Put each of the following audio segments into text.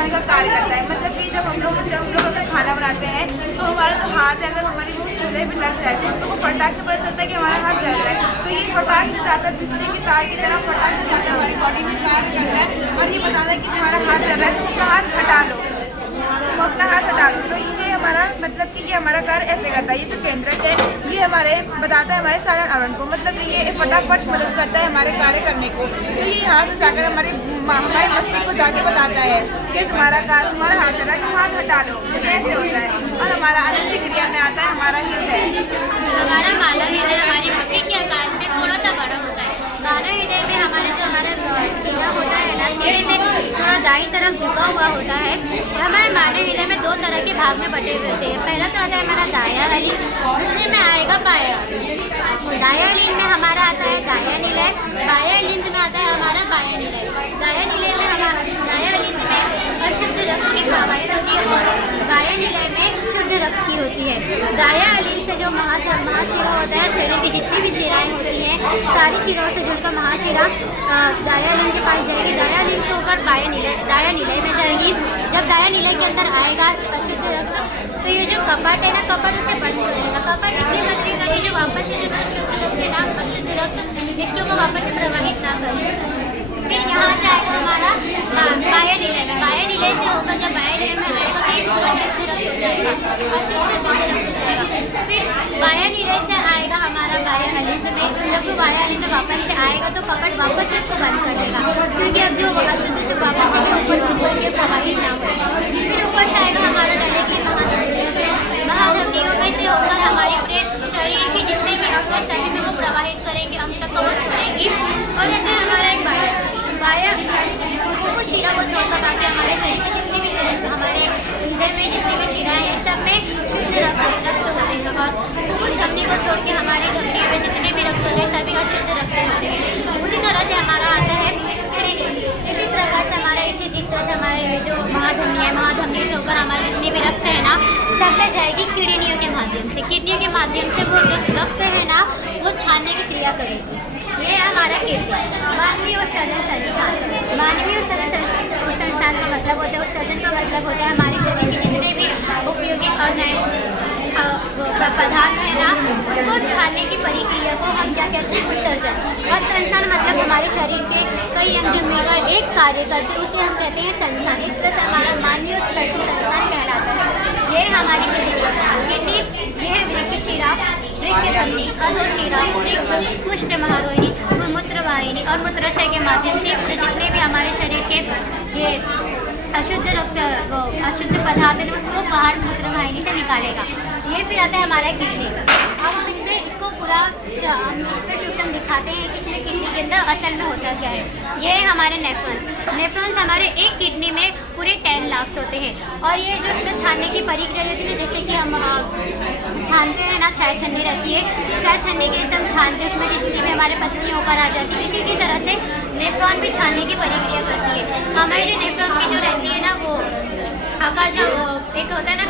बचाने का कार्य करता है। मतलब कि जब हम लोग अगर खाना बनाते हैं तो हमारा जो हाथ है, अगर हमारी वो चूल्हे पे लग जाए तो हम लोग को फटाक से पता चलता है कि हमारा हाथ जल रहा है। तो ये फटाक से ज़्यादा बिजली की तार की तरह फटाक से ज़्यादा हमारी बॉडी में कार्य करता है और ये बताता है कि तुम्हारा हाथ जल रहा है, तुम अपना हाथ हटा लो, तुम अपना हाथ हटा लो। तो ये हमारा मतलब कि ये हमारा कार्य ऐसे करता है। ये जो केंद्रक है ये हमारे बताता है हमारे साधारण आवरण को, मतलब ये फटाफट मदद करता है हमारे कार्य करने को। तो ये यहाँ से जाकर हमारे मस्तिष्क को जाके बताता है कि तुम्हारा हाथ चल रहा है, तुम हाथ हटा लो। ये ऐसे होता है। और हमारा अनुचित क्रिया में आता है हमारा हृदय। हमारा मानव हृदय हमारी मुट्ठी के आकार से थोड़ा सा बड़ा होता है। मानव हृदय में हमारा जो सीना होता है ना, सीने से थोड़ा दाईं तरफ झुका हुआ होता है। हमारे मानव हृदय में दो तरह के भाग में बटे हुए होते हैं। पहला तो आता है हमारा दाया वाली, दूसरे में आएगा बाया। दाया लिंग में हमारा आता है दाया निलय, बाया लिंग में आता है हमारा बाया निलय। दाया निलय में दाया लिंग में अशुद्ध रक्त की प्रवाहित होती है और बाया निलय में शुद्ध रक्त की होती है। दाया लिंग से जो महाशिरा होता है, शरीर की जितनी भी शिराएं होती हैं सारी शिराओं से जुड़कर महाशिरा दाया लिंग के पास जाएगी। दाया लिंग से होकर दाया निलय में जाएगी। जब दाया निलय के अंदर आएगा अशुद्ध रक्त, तो ये जो कपट है ना, कपट उसे बंद करेगा। कपट इसलिए बंद करेगा कि जो वापस से जो शुद्ध रक्त है ना, अशुद्ध रक्त इसको वो वापस से प्रवाहित ना करे। फिर यहाँ से आएगा हमारा बाया निलय में। बाया निलय से होगा, जब बाया निलय में आएगा तो ये अशुद्ध रक्त हो जाएगा, अशुद्ध शुद्ध रक्त हो जाएगा। फिर बाया निलय से आएगा हमारा बाया हलिंद में। जब वो बाया हलिंद वापस से आएगा तो कपट वापस से इसको बंद कर देगा, क्योंकि अब जो अशुद्ध से वापस से ऊपर के प्रवाहित ना हो। फिर ऊपर से आएगा हमारा गले की महाधमनियों में से होकर हमारे पूरे शरीर के जितने भी अंग सभी में वो प्रवाहित करेंगे, अंग तक को वो छोड़ेंगी। और ऐसे हमारा एक बाया वो शिरा को छोड़कर बाकी हमारे शरीर में जितनी भी हमारे हृदय में जितनी भी शिराएं हैं सब में शुद्ध रक्त होते हैं। और उस धमनी को छोड़ के हमारे धमनियों में जितने भी रक्त होते हैं सभी अशुद्ध रक्त होते हैं। उसी तरह से हमारा आता है किडनी। इसी प्रकार से हमारा जिस तरह से हमारे जो महाधमनी है, महाधमनी से होकर हमारे जितने भी रक्त है ना सब में जाएगी किडनियों के माध्यम से। किडनियों के माध्यम से वो रक्त है ना वो छानने की क्रिया करेगी। ये हमारा किडनी। मानवीय उत्सर्जन संस्थान। मानवीय उत्सर्जन संस्थान का मतलब होता है, उत्सर्जन का मतलब होता है हमारे शरीर में जितने भी उपयोगी पदार्थ है ना उसको छानने की प्रक्रिया को हम क्या कहते हैं, उत्सर्जन। और संस्थान मतलब हमारे शरीर के कई अंग जो मिलकर एक कार्य करते हैं उसे हम कहते हैं संस्थान। इस तरह से हमारा मानवीय उत्सर्जन संस्थान कहलाता है। ये हमारी किडनी, ये वृक्क शिरा, वृक्क धमनी, अधोशिरा, वृक्क, कुष्ठ महारोहिणी, मूत्रवाहिनी और मूत्राशय के माध्यम से पूरे जितने भी हमारे शरीर के ये अशुद्ध अशुद्ध पदार्थ है उसको बाहर मूत्रवाहिनी से निकालेगा। ये फिर आता है हमारा किडनी। अब हम इसको पूरा हम इसमें सिस्टम दिखाते हैं कि इसमें किडनी के अंदर असल में होता क्या है। ये है हमारे नेफ्रॉन्स हमारे एक किडनी में पूरे 10 लाख होते हैं। और ये जो इसमें छानने की प्रक्रिया रहती है, जैसे कि हम छानते हैं ना, चाय छन्नी रहती है, चाय छन्नी के से हम छानते हैं, उसमें जितनी भी हमारे पत्नी ऊपर आ जाती है। इसी की तरह से नेफ्रॉन भी छानने की प्रक्रिया करती है। हमारी जो नेफ्रॉन की जो रहती है ना वो आकार जो एक होता है ना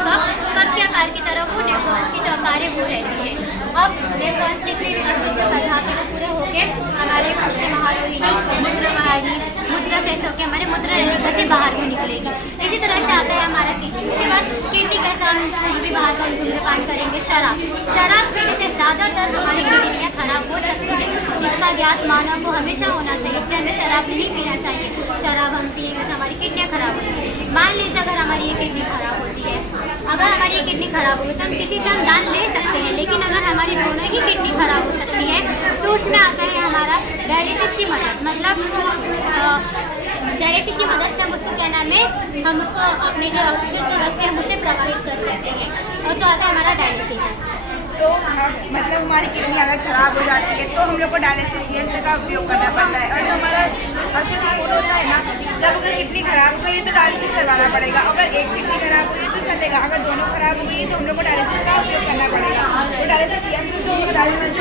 कप के आकार की तरह वो नेफ्रॉन की जो आकार है वो रहती है। अब नेफ्रॉन जितने भी अशुद्ध पदार्थ हैं पूरे होके हमारे कुष्ठ महारोहिणी, मूत्रवाहिनी, मूत्राशय से होकर हमारे मूत्र नलिका से बाहर को निकलेगी। इसी तरह से आता है हमारा किडनी। उसके बाद किडनी कैसे हम कुछ भी बाहर का धूम्रपान करेंगे, शराब पीने से ज़्यादातर हमारी किडनियाँ खराब हो सकती है। इसका ज्ञात मानव को हमेशा होना चाहिए। इससे हमें शराब नहीं पीना चाहिए। शराब हम पिएंगे तो हमारी किडनियाँ खराब होती है। मान लीजिए अगर हमारी ये किडनी खराब होती है, अगर हमारी ये किडनी खराब होगी तो हम किसी से हम दान ले सकते हैं। लेकिन अगर हमारी दोनों ही किडनी खराब हो सकती है तो उसमें आता है हमारा डायलिसिस की मदद। मतलब डायलिसिस की मदद से हम उसको क्या नाम है, हम उसको अपने जो शुद्ध रक्त है उसे प्रभावित कर सकते हैं। और तो आता है हमारा डायलिसिस। तो मतलब हमारी किडनी अगर खराब हो जाती है तो हम लोग को डायलिसिस यंत्र का उपयोग करना पड़ता है। और जो हमारा अशुद्ध खून होता है ना, जब अगर किडनी खराब हो गई तो डायलिसिस करवाना पड़ेगा। अगर एक किडनी खराब हो गई तो चलेगा, अगर दोनों खराब हो गई तो हम लोग को डायलिसिस का उपयोग करना पड़ेगा। तो डायलिसिस यंत्र डायलिसिस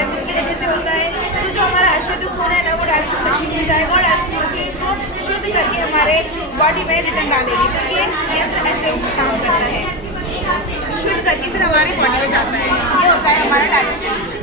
यंत्र की वजह से होता है। तो जो हमारा अशुद्ध खून है ना वो डायलिसिस मशीन में जाएगा और डायलिसिस मशीन इसको शुद्ध करके हमारे बॉडी में रिटर्न डालेगी। तो ये यंत्र ऐसे काम करता है, शुद्ध करके फिर हमारी बॉडी में जाता है। ये होता है हमारा डायलिसिस।